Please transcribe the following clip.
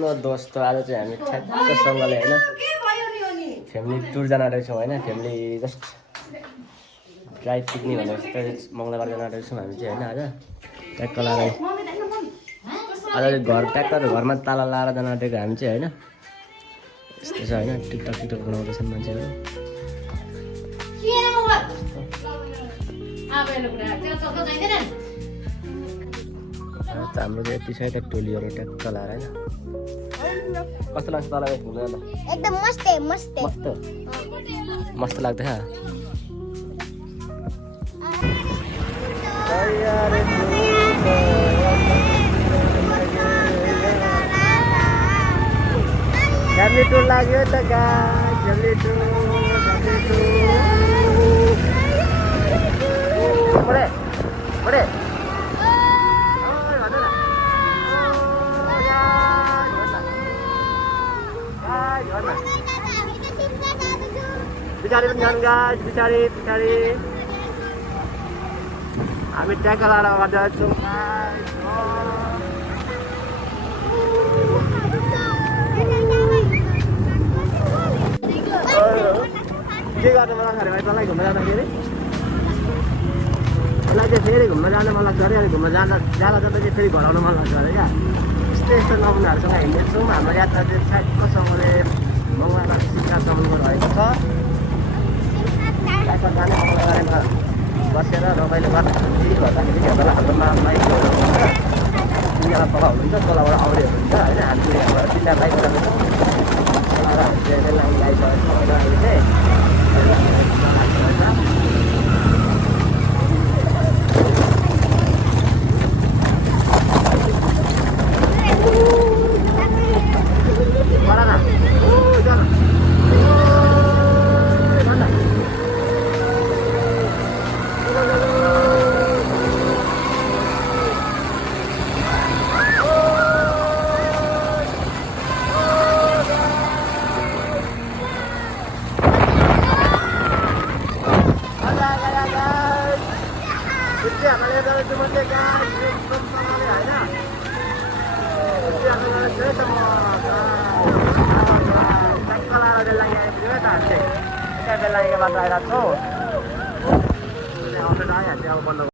ल दोस्तो आज चाहिँ हामी ठ्याक्कसँगले होइन फ्यामिली टुर जान रहेछौँ होइन फ्यामिली जस्ट ड्राइभ पिक्निक भनेर मङ्गलबार जान रहेछौँ हामी चाहिँ होइन आज ट्याक्क लाएर आज घर ट्याक्क घरमा ताला लाएर जान आँटेको हामी चाहिँ होइन यस्तो छ होइन टिकटक बनाउँदैछन् मान्छेहरू हाम्रो चाहिँ यति छ त टोलीहरू ट्याक्क लाएर होइन कस्तो लाग्छ तँलाई घुम्न जाँदा एकदम मस्त मस्त लाग्दैछ फ्यामिली टुर लाग्यो त फ्यामिली टुर पछाडि पनि जानु गाइस पछाडि हामी ट्याक्क लाएर जान्छौँ के गर्नु मन लाग्छ अरे भाइ तँलाई घुम्न जाँदाखेरि मलाई चाहिँ फेरि घुम्न जान मन लाग्छ अरे घुम्न जाँदा चाहिँ फेरि घर आउनु मन लाग्छ अरे क्या यस्तो नमुनाहरूसँग हिँड्नेछौँ हाम्रो यात्रा चाहिँ ठ्याक्कसँगले मङ्गलबार सिक्कासम्मको रहेको छ ट्याक्क जाने मङ्गलबारमा बसेर रमाइलो गर्दाखेरि बेला हाम्रोमा बाइकहरू हुन्छ तिनजना तल हुनुहुन्छ तलबाट आउने हुनुहुन्छ होइन हामी यहाँबाट तिनवटा बाइक जाँदैछौँ तलबाट हामी चाहिँ लाइन आइसकेको छ होइन अहिले चाहिँ